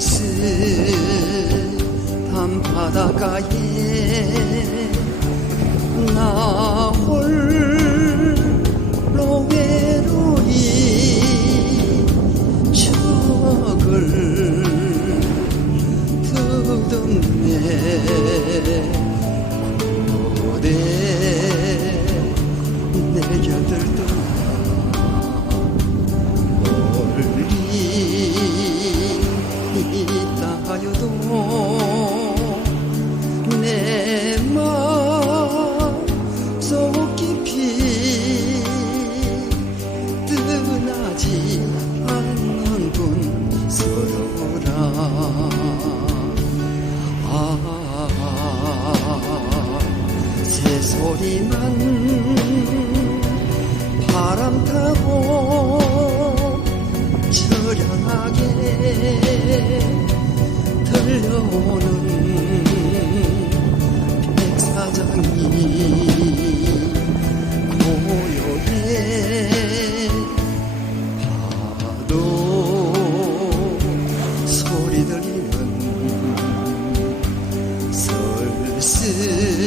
쓸쓸한 바닷가에 나 홀로 외로이 추억을 더듬네. 고대 내 곁을 떠나 멀리 있다 하여도 내 마음속 깊이 떠나지 않는 분 서로라. 새소리만 바람 타고 처량하게 들려오는 백사장이 고요해. 파도 소리 들리는 쓸쓸한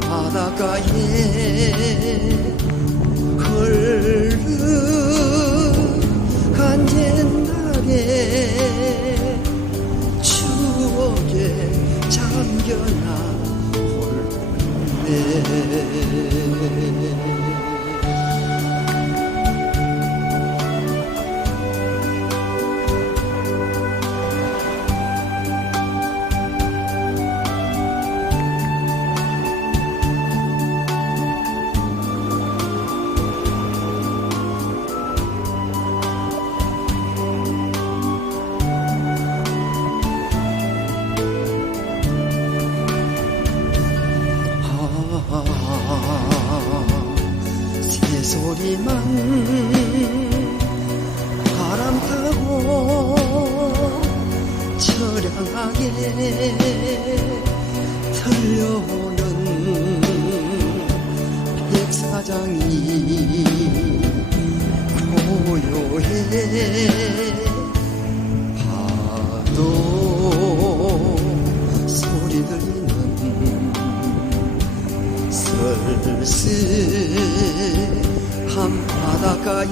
바닷가에 흘러간 옛날의 추억에 잠겨나 홀네. 새소리만 바람 타고 처량하게 들려오는 백사장이 고요해. 파도 소리 들리는 쓸쓸한 바닷가에